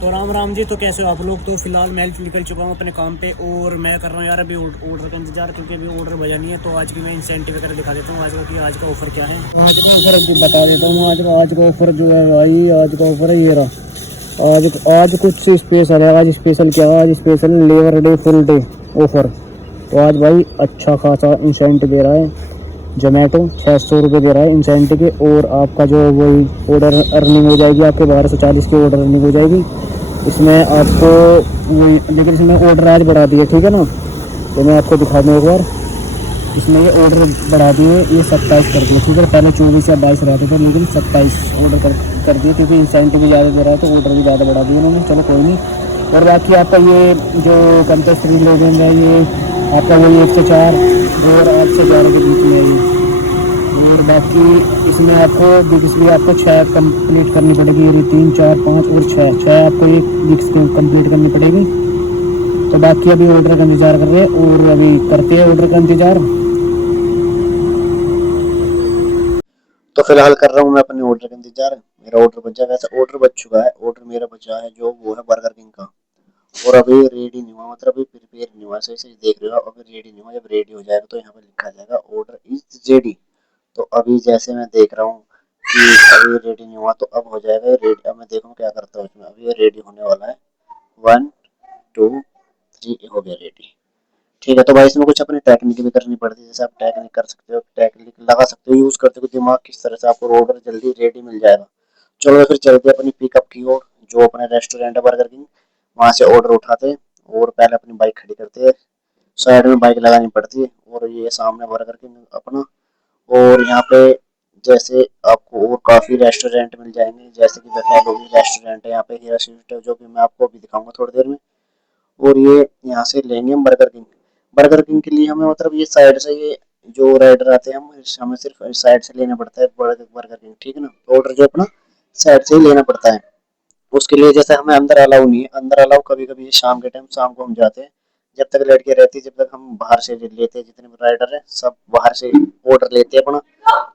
तो राम राम जी। तो कैसे हो आप लोग? तो फिलहाल मैं निकल चुका हूँ अपने काम पे और मैं कर रहा हूँ यार अभी ऑर्डर का इंतजार, क्योंकि अभी ऑर्डर बजा नहीं है। तो आज की मैं इंसेंटिव वगैरह दिखा देता हूँ आज का कि आज का ऑफर क्या है। आज का ऑफर बता देता हूँ। आज का ऑफर जो है भाई, आज का ऑफर है ये रहा। आज कुछ स्पेशल है। आज स्पेशल क्या है? आज special labour day full day offer. तो आज भाई अच्छा खासा इंसेंटिव दे रहा है जोमेटो। 600 रुपये दे रहा है इंसेंटिव के। और आपका जो वही ऑर्डर अर्निंग हो जाएगी आपके 1240 की ऑर्डर अर्निंग हो जाएगी इसमें आपको। लेकिन इसमें ऑर्डर आज बढ़ा दिए, ठीक है ना। तो मैं आपको दिखा दूँ एक बार। इसमें ये ऑर्डर बढ़ा दिए, ये 27 कर दिए, ठीक है। पहले 24 या 22 रहते थे, लेकिन 27 ऑर्डर कर दिए, क्योंकि इंसेंटिव भी ज़्यादा दे रहा है तो ऑर्डर भी ज़्यादा बढ़ा दिए उन्होंने। चलो कोई नहीं। और बाकी आपका ये जो कंपल्सरी लोडिंग है, ये आपका वही 1 से 4 और 8 से 11 के बीच में है ये। और बाकी इसमें आपको डिग्स भी आपको 6 कंप्लीट करनी पड़ेगी। ये 3 4 5 और 6 आपको ये डिग्स कंप्लीट करनी पड़ेगी। तो बाकी अभी ऑर्डर का इंतज़ार कर रहे हैं और अभी करते हैं ऑर्डर का इंतज़ार। तो फिलहाल कर रहा हूँ मैं अपने ऑर्डर का इंतजार। मेरा ऑर्डर बचा, वैसे ऑर्डर बच चुका है। ऑर्डर मेरा बचा है जो वो है बर्गर किंग का। और अभी रेडी नहीं हुआ, मतलब अभी प्रिपेयर नहीं हुआ। सही देख रहे हो, अभी रेडी नहीं हुआ। जब रेडी हो जाएगा तो यहाँ पे लिखा जाएगा ऑर्डर इज रेडी। तो अभी जैसे मैं देख रहा हूँ कि अभी रेडी नहीं हुआ, तो अब हो जाएगा रेडी। अब मैं देखूँ क्या करता हूँ इसमें। अभी ये रेडी होने वाला है। 1 2 3 हो गया रेडी। ठीक है। तो भाई इसमें कुछ अपनी टेक्निक भी करनी पड़ती है। जैसे आप टेक्निक कर सकते हो, टेक्निक लगा सकते हो, यूज करते हो दिमाग, किस तरह से आपको ऑर्डर जल्दी रेडी मिल जाएगा। चलो फिर चलते हैं अपनी पिकअप की ओर, जो अपने रेस्टोरेंट है बर्गर किंग। वहां से ऑर्डर उठाते हैं और पहले अपनी बाइक खड़ी करते हैं। साइड में बाइक लगानी पड़ती है और ये सामने बर्गर किंग अपना। और यहाँ पे जैसे आपको और काफी रेस्टोरेंट मिल जाएंगे, जैसे कि बफेलो भी रेस्टोरेंट है यहाँ पे, हीरा स्वीट है, जो कि मैं आपको अभी दिखाऊंगा थोड़ी देर में। और ये यहाँ से लेंगे हम बर्गर किंग। बर्गर किंग के लिए हमें मतलब ये साइड से ये जो राइडर आते हैं, हम हमें सिर्फ साइड से लेना पड़ता है बर्गर किंग, ठीक है ना। ऑर्डर जो अपना साइड से ही लेना पड़ता है। उसके लिए जैसे हमें अंदर अलाउ नहीं है। अंदर अलाउ कभी कभी शाम के टाइम, शाम को हम जाते हैं जब तक लड़के रहती है, जब तक हम बाहर से लेते हैं। जितने भी राइडर है सब बाहर से ऑर्डर लेते हैं अपना।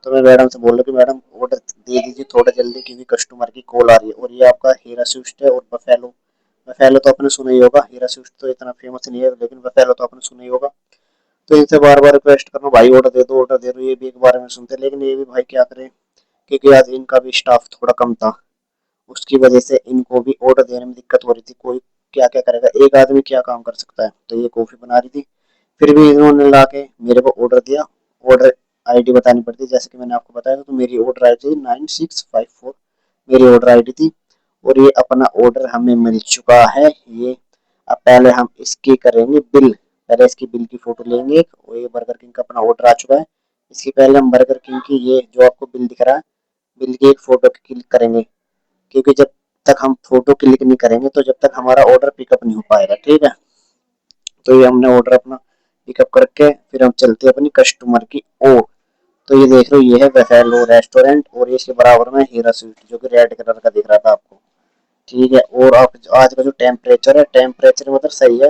तो मैं मैडम से बोल रहा हूँ कि मैडम ऑर्डर दे दीजिए थोड़ा जल्दी, क्योंकि कस्टमर की कॉल आ रही है। और ये आपका हीरा स्विफ्ट है और बफेलो। बफेलो तो आपने सुना ही होगा, हीरा स्विफ्ट तो इतना फेमस नहीं है, लेकिन बफेलो तो आपने सुना ही होगा। तो इनसे बार बार रिक्वेस्ट करो, भाई ऑर्डर दे दो, ऑर्डर दे दो। ये भी एक बार में सुनते, लेकिन ये भी भाई क्या करें, क्योंकि आज इनका भी स्टाफ थोड़ा कम था। उसकी वजह से इनको भी ऑर्डर देने में दिक्कत हो रही थी। कोई क्या क्या करेगा, एक आदमी क्या काम कर सकता है। तो ये कॉफी बना रही थी, फिर भी इन्होंने ला के मेरे को ऑर्डर दिया। ऑर्डर आईडी बतानी पड़ती, जैसे कि मैंने आपको बताया था। तो मेरी ऑर्डर आई थी 9654, मेरी ऑर्डर आईडी थी। और ये अपना ऑर्डर हमें मिल चुका है ये। अब पहले हम इसकी करेंगे बिल। पहले इसकी बिल की फोटो लेंगे और ये बर्गर किंग का अपना ऑर्डर आ चुका है। इसकी पहले हम बर्गर किंग की ये जो आपको बिल दिख रहा है, बिल की एक फोटो क्लिक करेंगे। क्योंकि जब तक हम फोटो क्लिक नहीं करेंगे तो जब तक हमारा ऑर्डर पिकअप नहीं हो पाएगा, ठीक है। तो ये हमने ऑर्डर अपना पिकअप करके फिर हम चलते हैं अपनी कस्टमर की ओर। तो ये देख रहे हो, ये है बफेलो रेस्टोरेंट और ये इसके बराबर में हीरा स्वीट, जो कि रेड कलर का दिख रहा था आपको, ठीक है। और आप आज का जो टेम्परेचर है, टेम्परेचर मतलब सही है,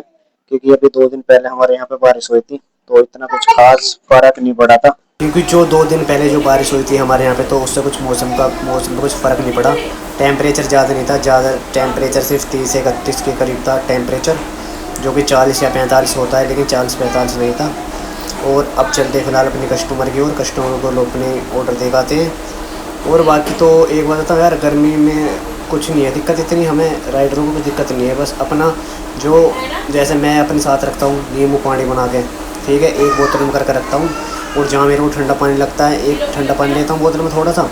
क्योंकि अभी 2 दिन पहले हमारे यहाँ पे बारिश हुई थी, तो इतना कुछ खास फर्क नहीं पड़ा था। क्योंकि जो 2 दिन पहले जो बारिश हुई थी हमारे यहाँ पे, तो उससे कुछ मौसम में कुछ फ़र्क नहीं पड़ा। टेम्परेचर ज़्यादा नहीं था, ज़्यादा टेम्परेचर सिर्फ 30 से 31 के करीब था टेम्परेचर, जो कि 40 या 45 होता है, लेकिन 40-45 नहीं था। और अब चलते फिलहाल अपने कस्टमर की ओर, कस्टमर को लोग अपने ऑर्डर दे पाते हैं। और बाकी तो एक बात था यार, गर्मी में कुछ नहीं है दिक्कत इतनी, हमें राइडरों को भी दिक्कत नहीं है। बस अपना जो जैसे मैं अपने साथ रखता हूँ नींबू पानी बना के, ठीक है, एक बोतल में करके रखता हूँ। और जहाँ मेरे को ठंडा पानी लगता है, एक ठंडा पानी लेता हूँ बोतल में थोड़ा सा,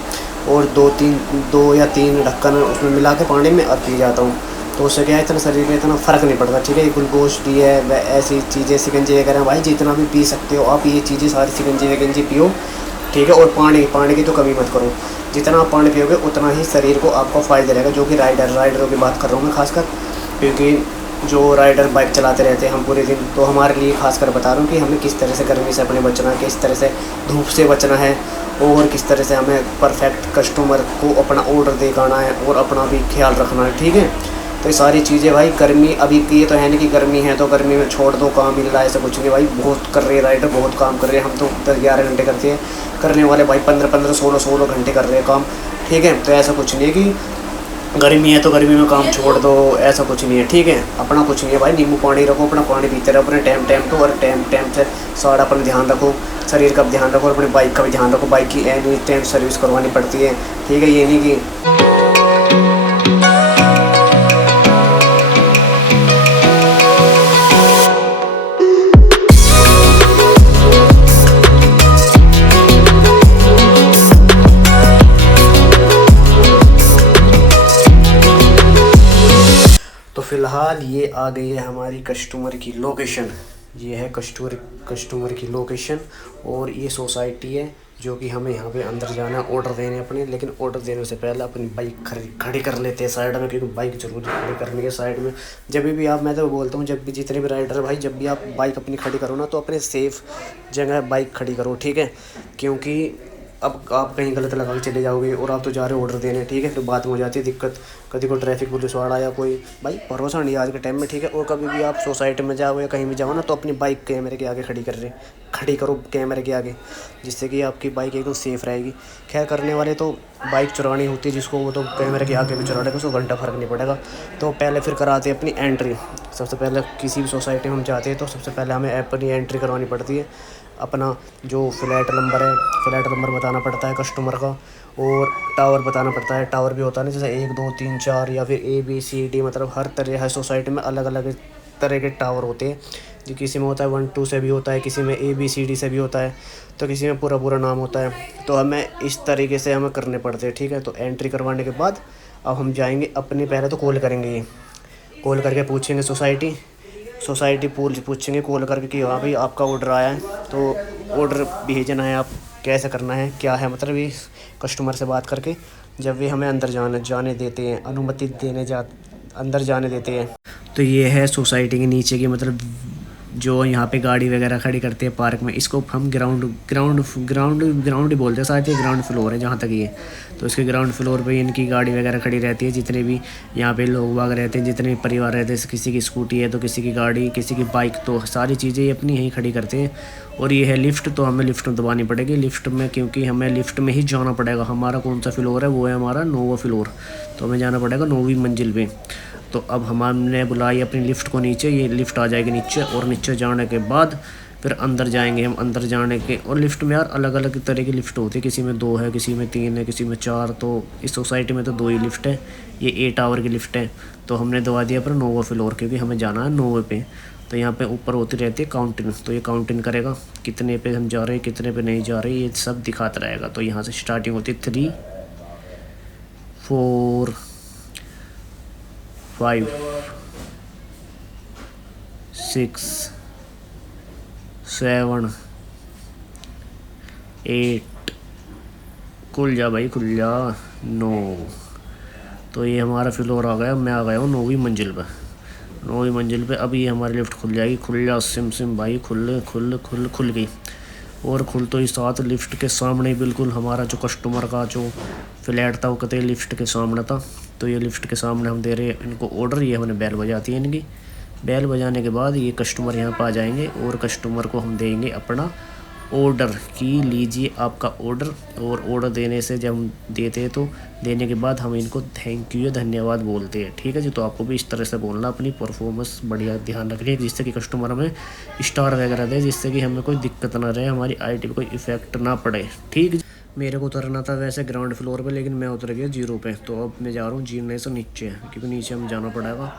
और 2 या 3 ढक्कन उसमें मिला के पानी में और पी जाता हूँ। तो उससे क्या है, इतना शरीर में इतना फ़र्क नहीं पड़ता, ठीक है। ग्लूकोज डी है, ऐसी चीज़ें, शिकंजी वगैरह, भाई जितना भी पी सकते हो आप ये चीज़ें सारी, शिकंजी वगंजी पियो, ठीक है। और पानी की तो कमी मत करो। जितना आप पानी पियोगे उतना ही शरीर को आपको फ़ायदा रहेगा। जो कि राइडरों की बात कर रहा हूँ मैं खासकर, क्योंकि जो राइडर बाइक चलाते रहते हैं हम पूरे दिन, तो हमारे लिए खासकर बता रहा हूँ कि हमें किस तरह से गर्मी से अपने बचना है, किस तरह से धूप से बचना है, और किस तरह से हमें परफेक्ट कस्टमर को अपना ऑर्डर दे पाना है और अपना भी ख्याल रखना है, ठीक है। तो ये सारी चीज़ें भाई, गर्मी अभी की ये तो है नहीं कि गर्मी है तो गर्मी में छोड़ दो, काम मिल रहा है, ऐसा कुछ नहीं भाई। बहुत कर रहे हैं राइडर, बहुत काम कर रहे हैं। हम तो 10-11 घंटे करते हैं, करने वाले भाई 15-15, 16-16 घंटे कर रहे हैं काम, ठीक है। तो ऐसा कुछ नहीं है कि गर्मी है तो गर्मी में काम छोड़ दो, ऐसा कुछ नहीं है, ठीक है। अपना कुछ नहीं है भाई, नींबू पानी रखो, अपना पानी पीते रहो अपने टाइम टाइम टू, और टाइम टाइम से सारा अपना ध्यान रखो, शरीर का भी ध्यान रखो और अपनी बाइक का भी ध्यान रखो। बाइक की एनी टाइम सर्विस करवानी पड़ती है, ठीक है। ये नहीं कि तो फ़िलहाल ये आ गई है हमारी कस्टमर की लोकेशन। ये है कस्टमर की लोकेशन और ये सोसाइटी है जो कि हमें यहाँ पे अंदर जाना है ऑर्डर देने अपने। लेकिन ऑर्डर देने से पहले अपनी बाइक खड़ी कर लेते हैं साइड में, क्योंकि बाइक जरूर खड़ी करनी है साइड में। जब भी आप, मैं तो बोलता हूँ, जब भी जितने भी राइडर भाई, जब भी आप बाइक अपनी खड़ी करो ना, तो अपने सेफ़ जगह बाइक खड़ी करो, ठीक है। क्योंकि अब आप कहीं गलत लगा के चले जाओगे और आप तो जा रहे हो ऑर्डर देने, ठीक है, फिर बात में हो जाती है दिक्कत। कभी को ट्रैफिक पुलिस वाला या कोई, भाई भरोसा नहीं आज के टाइम में, ठीक है। और कभी भी आप सोसाइटी में जाओ या कहीं भी जाओ ना, तो अपनी बाइक कैमरे के आगे खड़ी करो कैमरे के आगे, जिससे कि आपकी बाइक एकदम सेफ़ रहेगी। खैर करने वाले तो बाइक चुरानी होती है जिसको, वो तो कैमरे के आगे भी चुरा लेगा, उसको घंटा फ़र्क नहीं पड़ेगा। तो पहले फिर कराते हैं अपनी एंट्री। सबसे पहले किसी भी सोसाइटी में हम जाते हैं तो सबसे पहले हमें अपनी एंट्री करवानी पड़ती है। अपना जो फ्लैट नंबर बताना पड़ता है कस्टमर का, और टावर बताना पड़ता है। टावर भी होता है ना, जैसे 1 2 3 4 या फिर ABCD, मतलब हर तरह हर सोसाइटी में अलग अलग तरह के टावर होते हैं। जो किसी में होता है 1 2 से भी होता है, किसी में ABCD से भी होता है, तो किसी में पूरा नाम होता है। तो हमें इस तरीके से हमें करने पड़ते हैं, ठीक है। तो एंट्री करवाने के बाद अब हम जाएंगे अपनी, पहले तो कॉल करेंगे, कॉल करके पूछेंगे सोसाइटी पूछेंगे कॉल करके कि हाँ भाई आपका ऑर्डर आया है, तो ऑर्डर भेजना है, आप कैसे करना है, क्या है, मतलब ये कस्टमर से बात करके जब भी हमें अंदर जाने देते हैं, अनुमति अंदर जाने देते हैं। तो ये है सोसाइटी के नीचे की, मतलब जो यहाँ पे गाड़ी वगैरह खड़ी करते हैं पार्क में, इसको हम ग्राउंड ही बोलते हैं, शायद ये ग्राउंड फ्लोर है जहाँ तक ये। तो इसके ग्राउंड फ्लोर पे इनकी गाड़ी वगैरह खड़ी रहती है, जितने भी यहाँ पे लोग बाग रहते हैं, जितने भी परिवार रहते हैं, किसी की स्कूटी है तो किसी की गाड़ी, किसी की बाइक, तो सारी चीज़ें ये अपनी यहीं खड़ी करते हैं। और ये है लिफ्ट, तो हमें लिफ्ट दबानी पड़ेगी लिफ्ट में, क्योंकि हमें लिफ्ट में ही जाना पड़ेगा। हमारा कौन सा फ्लोर है, वो है हमारा 9वां फ्लोर, तो हमें जाना पड़ेगा 9वीं मंजिल पे। तो अब हमने बुलाई अपनी लिफ्ट को नीचे, ये लिफ्ट आ जाएगी नीचे, और नीचे जाने के बाद फिर अंदर जाएंगे हम। अंदर जाने के, और लिफ्ट में यार अलग अलग तरह की लिफ्ट होती है, किसी में 2 है, किसी में 3 है, किसी में 4। तो इस सोसाइटी में तो 2 ही लिफ्ट है, ये A टावर की लिफ्ट है। तो हमने दबा दिया पर 9वां फ्लोर, क्योंकि हमें जाना है 9वें पे। तो यहाँ पे ऊपर होती रहती है काउंटिंग, तो ये काउंटिंग करेगा कितने पे हम जा रहे हैं, कितने पे नहीं जा रहे, ये सब दिखाता रहेगा। तो यहाँ से स्टार्टिंग होती है 3 4 5 6 7 8, खुल जा भाई खुल जा, 9। तो ये हमारा फ्लोर आ गया, मैं आ गया हूँ 9वीं मंजिल पे। 9वीं मंजिल पे अब ये हमारी लिफ्ट खुल जाएगी। खुल जा सिम भाई, खुल गई। और खुल तो ही साथ लिफ्ट के सामने बिल्कुल हमारा जो कस्टमर का जो फ्लैट था वो कहते लिफ्ट के सामने था। तो ये लिफ्ट के सामने हम दे रहे हैं इनको ऑर्डर। ये हमने बेल बजाती है इनकी, बेल बजाने के बाद ये कस्टमर यहाँ पर आ जाएंगे और कस्टमर को हम देंगे अपना ऑर्डर कि लीजिए आपका ऑर्डर। और ऑर्डर देने से जब हम देते हैं तो देने के बाद हम इनको थैंक यू या धन्यवाद बोलते हैं, ठीक है जी। तो आपको भी इस तरह से बोलना, अपनी परफॉर्मेंस बढ़िया ध्यान रखनी है, जिससे कि कस्टमर हमें स्टार वगैरह दे, जिससे कि हमें कोई दिक्कत ना रहे, हमारी IT पे कोई इफेक्ट ना पड़े, ठीक है। मेरे को उतरना था वैसे ग्राउंड फ्लोर पे, लेकिन मैं उतर गया 0 पे। तो अब मैं जा रहा हूँ जीने से नीचे, क्योंकि नीचे हम जाना पड़ेगा।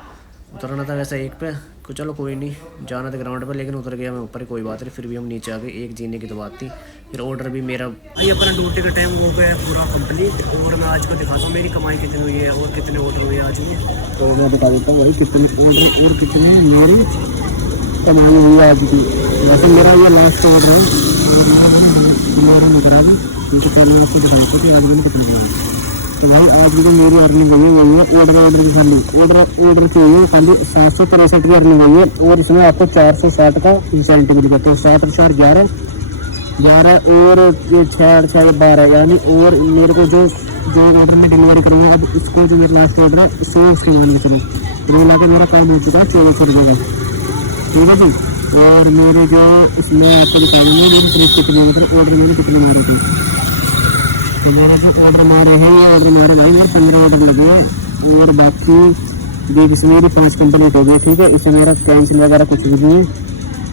उतरना था वैसे 1 पे, चलो कोई नहीं, जाना था ग्राउंड पे, लेकिन उतर गया मैं ऊपर, कोई बात नहीं। फिर भी हम नीचे आ गए, 1 जीने की तो बात थी। फिर ऑर्डर भी मेरा भाई, अपना ड्यूटी का टाइम हो गया पूरा कंप्लीट। और मैं आज को दिखाता हूँ मेरी कमाई कितनी हुई है और कितने ऑर्डर हुए आज में। तो मैं बता देता हूँ भाई कितने ऑर्डर और कितने मेरी कमाई हुई है आज की। वैसे मेरा ये लास्ट ऑर्डर है, मेरा निकला था, क्योंकि पहले उसको दिखाया था कि आज मैंने कितने दिया। तो भाई आज की जो मेरी अर्निंग गई है ऑर्डर की खाली ऑर्डर की हुई है खाली 763 की अर्निंग गई है। और इसमें आपको 460 का इंसेंटिव मिलेगा। तो 7 और 4 11 और 6 6 12, यानी और मेरे को जो ऑर्डर में डिलीवरी करूँगा, अब इसको जो मेरा लास्ट ऑर्डर है 100 उसके मान के चलो, तो मिला के मेरा काम हो चुका है 1400 रुपये का, ठीक है जी। और मेरे जो इसमें आपको दिखाऊंगा मेरे ट्रिप कितने मतलब ऑर्डर मैंने कितने मारे थे। तो मेरे जो ऑर्डर मारे हैं, ये ऑर्डर मारे भाई मेरे 15 ऑर्डर लगे हैं। और बाकी देख इसमें मेरी 5 कंप्लीट हो गई, ठीक है। इससे मेरा कैंसिल वगैरह कुछ भी नहीं है,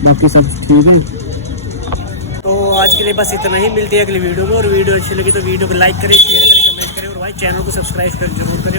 बाकी सब ठीक है। तो आज के लिए बस इतना ही, मिलते हैं अगली वीडियो में। और वीडियो अच्छी लगी तो वीडियो को लाइक करें, शेयर करें, कमेंट करें और भाई चैनल को सब्सक्राइब कर जरूर करें।